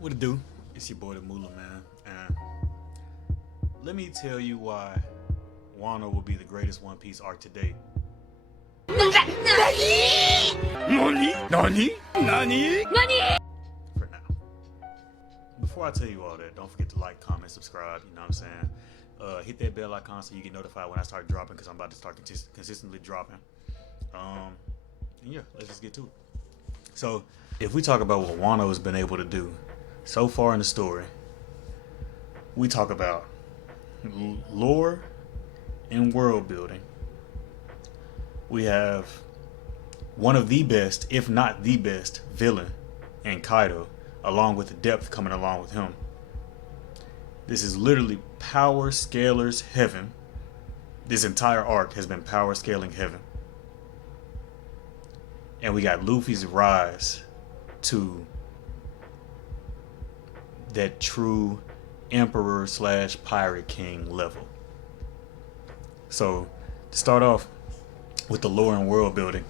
What it do? It's your boy the Moolah, man. And let me tell you why Wano will be the greatest One Piece arc to date. Nani? Nani? Nani? For now. Before I tell you all that, don't forget to like, comment, subscribe. You know what I'm saying? Hit that bell icon so you get notified when I start dropping, because I'm about to start consistently dropping. And yeah, let's just get to it. So, if we talk about what Wano has been able to do so far in the story, we talk about lore and world building. We have one of the best, if not the best, villain in Kaido, along with the depth coming along with him. This is literally power scalers heaven. This entire arc has been power scaling heaven. And we got Luffy's rise to that true emperor / pirate king level. So, to start off with the lore and world building,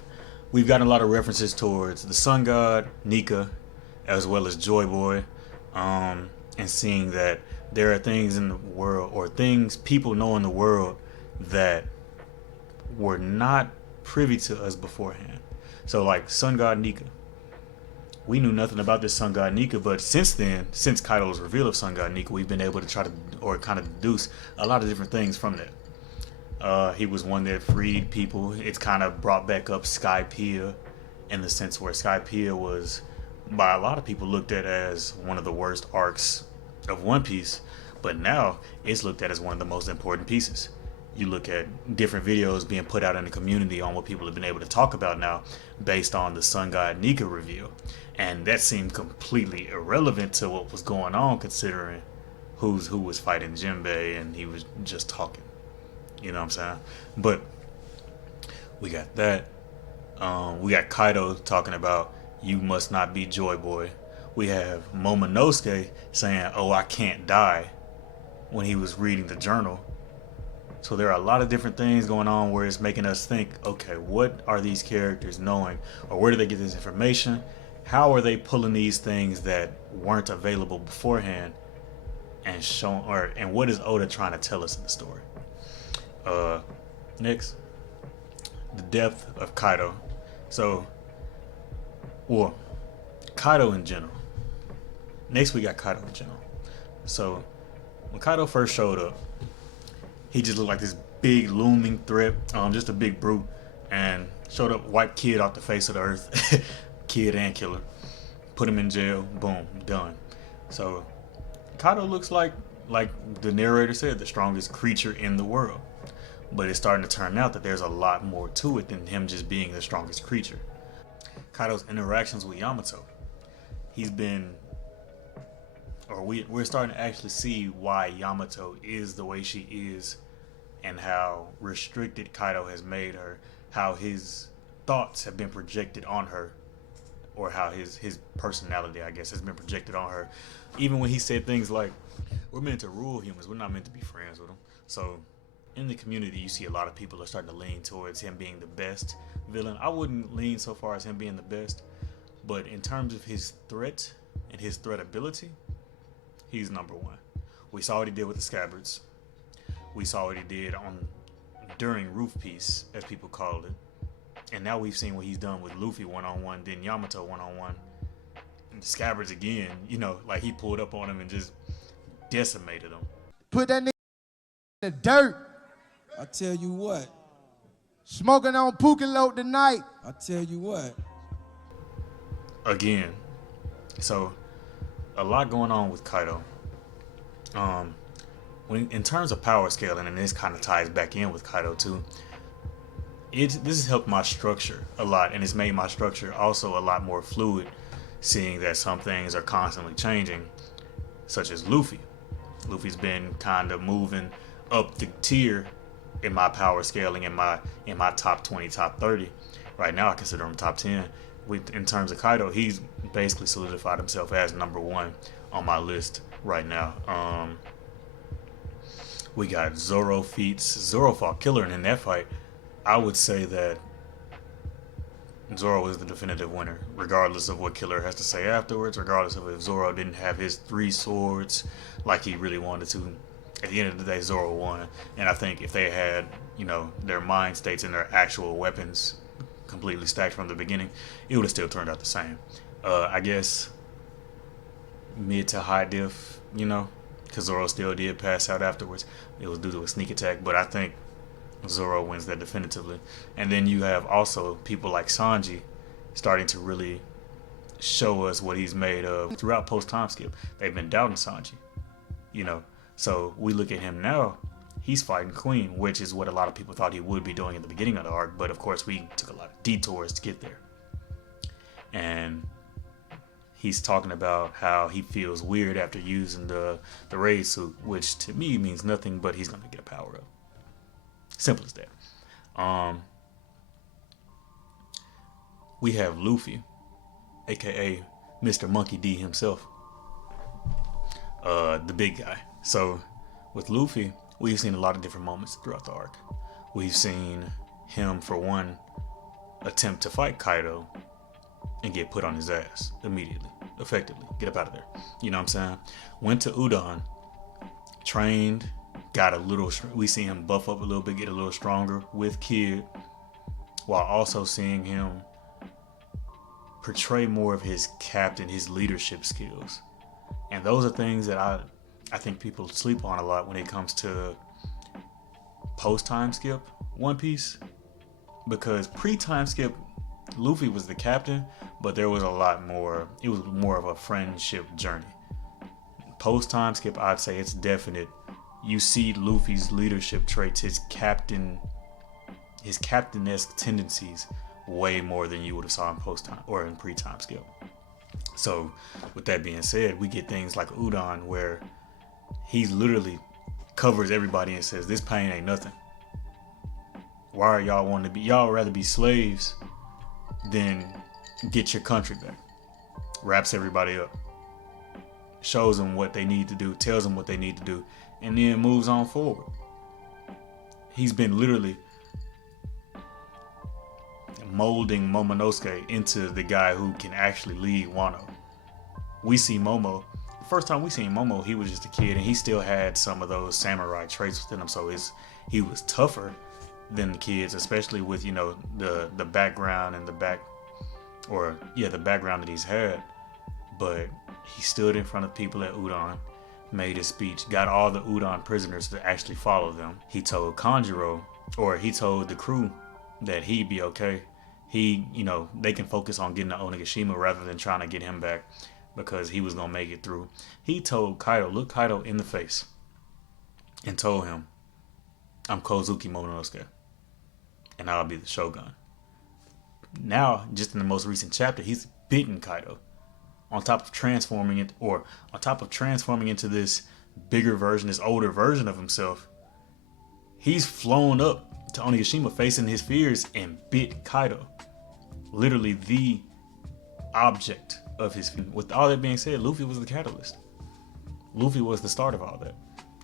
we've gotten a lot of references towards the sun god, Nika, as well as Joy Boy, and seeing that there are things in the world, or things people know in the world, that were not privy to us beforehand. So, like sun god Nika. We knew nothing about this sun god Nika, but since then, since Kaido's reveal of sun god Nika, we've been able to try to, or kind of deduce a lot of different things from that. He was one that freed people. It's kind of brought back up Skypiea, in the sense where Skypiea was, by a lot of people, looked at as one of the worst arcs of One Piece, but now it's looked at as one of the most important pieces. You look at different videos being put out in the community on what people have been able to talk about now based on the sun god Nika reveal, and that seemed completely irrelevant to what was going on, considering who was fighting Jinbei and he was just talking. You know what I'm saying? But we got that. We got Kaido talking about, you must not be Joy Boy. We have Momonosuke saying, oh, I can't die, when he was reading the journal. So there are a lot of different things going on where it's making us think, okay, what are these characters knowing? Or where do they get this information? How are they pulling these things that weren't available beforehand and showing, and what is Oda trying to tell us in the story? Next, the depth of Kaido. So, well, Kaido in general. Next, we got Kaido in general. So, when Kaido first showed up, he just looked like this big looming threat, just a big brute, and showed up, wiped Kid off the face of the earth, Kid and Killer, put him in jail, boom, done. So, Kaido looks like the narrator said, the strongest creature in the world. But it's starting to turn out that there's a lot more to it than him just being the strongest creature. Kaido's interactions with Yamato. He's been, or we're starting to actually see why Yamato is the way she is, and how restricted Kaido has made her, how his thoughts have been projected on her, or how his personality, I guess, has been projected on her. Even when he said things like, we're meant to rule humans, we're not meant to be friends with them. So in the community, you see a lot of people are starting to lean towards him being the best villain. I wouldn't lean so far as him being the best, but in terms of his threat and his threat ability, he's number one. We saw what he did with the Scabbards. We saw what he did during Roof Piece, as people called it. And now we've seen what he's done with Luffy one-on-one, then Yamato one-on-one. And the Scabbards again, like he pulled up on him and just decimated him. Put that nigga in the dirt. I tell you what. Smoking on Pukalote tonight. I tell you what. Again. So, a lot going on with Kaido. In terms of power scaling, and this kind of ties back in with Kaido too, this has helped my structure a lot, and it's made my structure also a lot more fluid, seeing that some things are constantly changing, such as Luffy. Luffy's been kind of moving up the tier in my power scaling, in my top 20, top 30. Right now I consider him top 10. In terms of Kaido, he's basically solidified himself as number one on my list right now. We got Zoro feats. Zoro fought Killer, and in that fight, I would say that Zoro is the definitive winner, regardless of what Killer has to say afterwards, regardless of if Zoro didn't have his 3 swords like he really wanted to. At the end of the day, Zoro won. And I think if they had, their mind states and their actual weapons completely stacked from the beginning, it would have still turned out the same. I guess mid to high diff, because Zoro still did pass out afterwards. It was due to a sneak attack, but I think Zoro wins that definitively. And then you have also people like Sanji starting to really show us what he's made of throughout post time skip. They've been doubting Sanji, So we look at him now, he's fighting Queen, which is what a lot of people thought he would be doing at the beginning of the arc, but of course we took a lot of detours to get there. And he's talking about how he feels weird after using the raid suit, which to me means nothing, but he's gonna get a power up. Simple as that. We have Luffy, aka Mr. Monkey D himself, the big guy. So with Luffy, we've seen a lot of different moments throughout the arc. We've seen him, for one, attempt to fight Kaido and get put on his ass immediately, effectively, get up out of there. You know what I'm saying? Went to Udon, trained, got a little, we see him buff up a little bit, get a little stronger with Kid, while also seeing him portray more of his captain, his leadership skills. And those are things that I think people sleep on a lot when it comes to post-time skip One Piece. Because pre-time skip, Luffy was the captain, but there was a lot more, it was more of a friendship journey. Post-time skip, I'd say it's definite. You see Luffy's leadership traits, his captain-esque tendencies way more than you would have saw in post-time or in pre-time skip. So with that being said, we get things like Udon where he literally covers everybody and says, this pain ain't nothing. Why are y'all wanting to be, y'all rather be slaves than get your country back? Wraps everybody up. Shows them what they need to do, tells them what they need to do, and then moves on forward. He's been literally molding Momonosuke into the guy who can actually lead Wano. We see Momo, the first time we seen Momo, he was just a kid and he still had some of those samurai traits within him, so he was tougher than the kids, especially with the background and the background that he's had. But he stood in front of people at Udon, made his speech, got all the Udon prisoners to actually follow them. He told Kanjuro, or he told the crew, that he'd be okay. They can focus on getting to Onigashima rather than trying to get him back, because he was gonna make it through. He told Kaido, looked Kaido in the face, and told him, I'm Kozuki Momonosuke, and I'll be the Shogun. Now, just in the most recent chapter, he's beaten Kaido. On top of transforming into this bigger version, this older version of himself, he's flown up to Onigashima facing his fears and bit Kaido. Literally the object of his fear. With all that being said, Luffy was the catalyst. Luffy was the start of all that.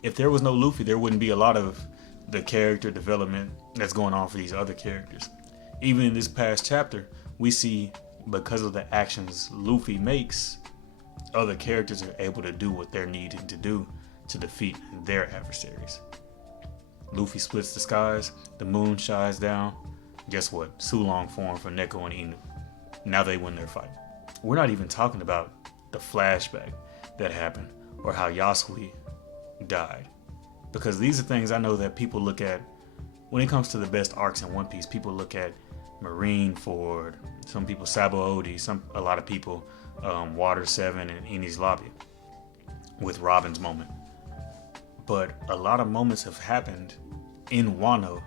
If there was no Luffy, there wouldn't be a lot of the character development that's going on for these other characters. Even in this past chapter, we see, because of the actions Luffy makes, other characters are able to do what they're needing to do to defeat their adversaries. Luffy splits the skies, the moon shines down. Guess what? Sulong formed for Neko and Inu. Now they win their fight. We're not even talking about the flashback that happened or how Yasui died. Because these are things I know that people look at when it comes to the best arcs in One Piece. People look at Marineford, some people Sabo Odi, a lot of people Water 7 and Eni's Lobby with Robin's moment. But a lot of moments have happened in Wano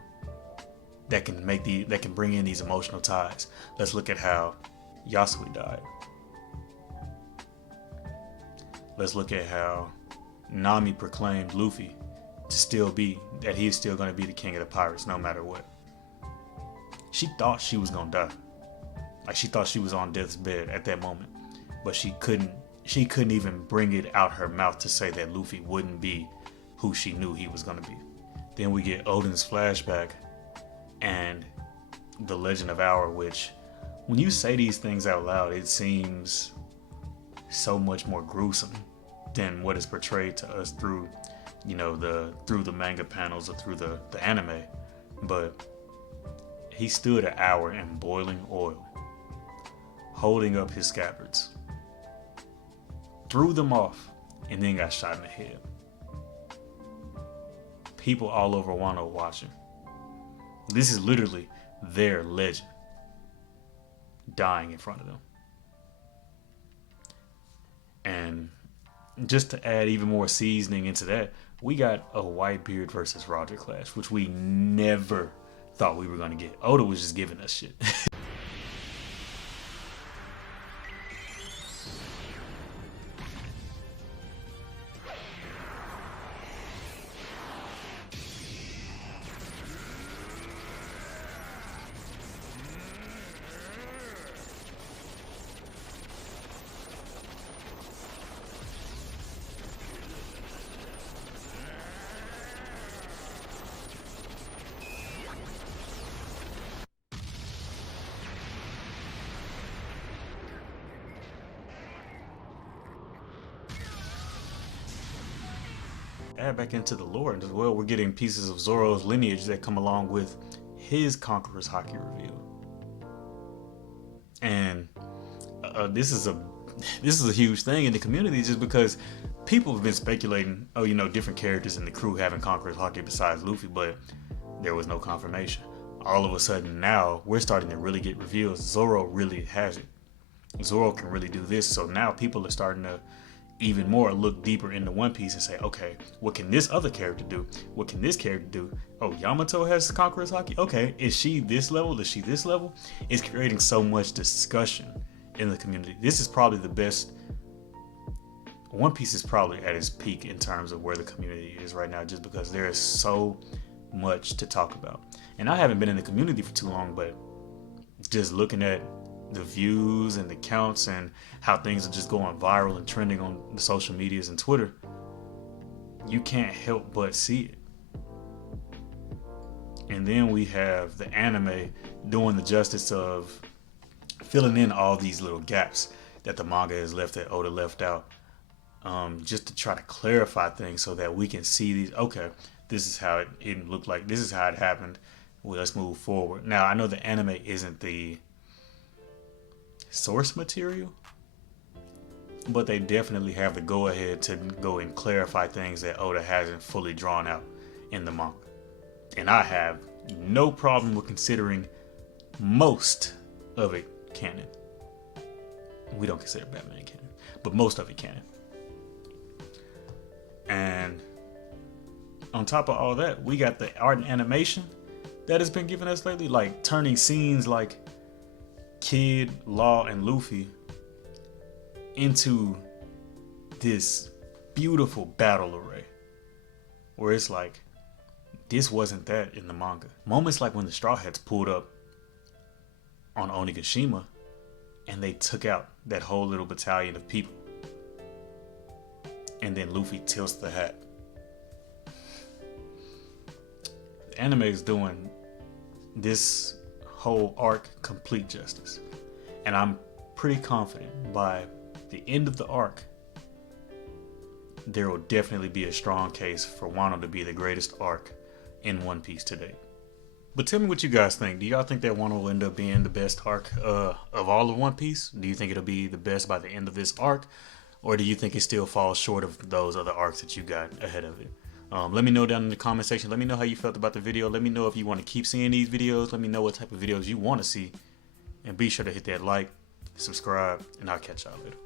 that can bring in these emotional ties. Let's look at how Yasui died. Let's look at how Nami proclaimed Luffy that he's still going to be the king of the pirates no matter what. She thought she was going to die. Like, she thought she was on death's bed at that moment. But she couldn't even bring it out her mouth to say that Luffy wouldn't be who she knew he was going to be. Then we get Odin's flashback and the Legend of Hour, which when you say these things out loud, it seems so much more gruesome than what is portrayed to us through, you know, through the manga panels or through the anime. But he stood an hour in boiling oil, holding up his scabbards, threw them off, and then got shot in the head. People all over Wano watching. This is literally their legend dying in front of them. And just to add even more seasoning into that, we got a Whitebeard versus Roger clash, which we never thought we were going to get. Oda was just giving us shit. Add back into the lore as well, we're getting pieces of Zoro's lineage that come along with his Conqueror's Haki reveal. And this is a huge thing in the community, just because people have been speculating, oh, you know, different characters in the crew having Conqueror's Haki besides Luffy, but there was no confirmation. All of a sudden now we're starting to really get reveals. Zoro really has it. Zoro can really do this. So now people are starting to even more look deeper into One Piece and say, okay, what can this other character do? What can this character do? Oh, Yamato has Conqueror's Haki? Okay, is she this level? Is she this level? It's creating so much discussion in the community. This is probably the best. One Piece is probably at its peak in terms of where the community is right now, just because there is so much to talk about. And I haven't been in the community for too long, but just looking at the views and the counts and how things are just going viral and trending on the social medias and Twitter, you can't help but see it. And then we have the anime doing the justice of filling in all these little gaps that the manga has left, that Oda left out, just to try to clarify things so that we can see these. Okay, this is how it looked like. This is how it happened. Well, let's move forward. Now, I know the anime isn't the source material, but they definitely have the go ahead to go and clarify things that Oda hasn't fully drawn out in the manga. And I have no problem with considering most of it canon. We don't consider Batman canon, but most of it canon. And on top of all that, we got the art and animation that has been given us lately, like turning scenes like Kid, Law, and Luffy into this beautiful battle array where it's like, this wasn't that in the manga. Moments like when the Straw Hats pulled up on Onigashima and they took out that whole little battalion of people, and then Luffy tilts the hat. The anime is doing this whole arc complete justice, and I'm pretty confident by the end of the arc there will definitely be a strong case for Wano to be the greatest arc in One Piece to date. But tell me what you guys think. Do y'all think that Wano will end up being the best arc of all of One Piece? Do you think it'll be the best by the end of this arc, or do you think it still falls short of those other arcs that you got ahead of it? Let me know down in the comment section. Let me know how you felt about the video. Let me know if you want to keep seeing these videos. Let me know what type of videos you want to see. And be sure to hit that like, subscribe, and I'll catch y'all later.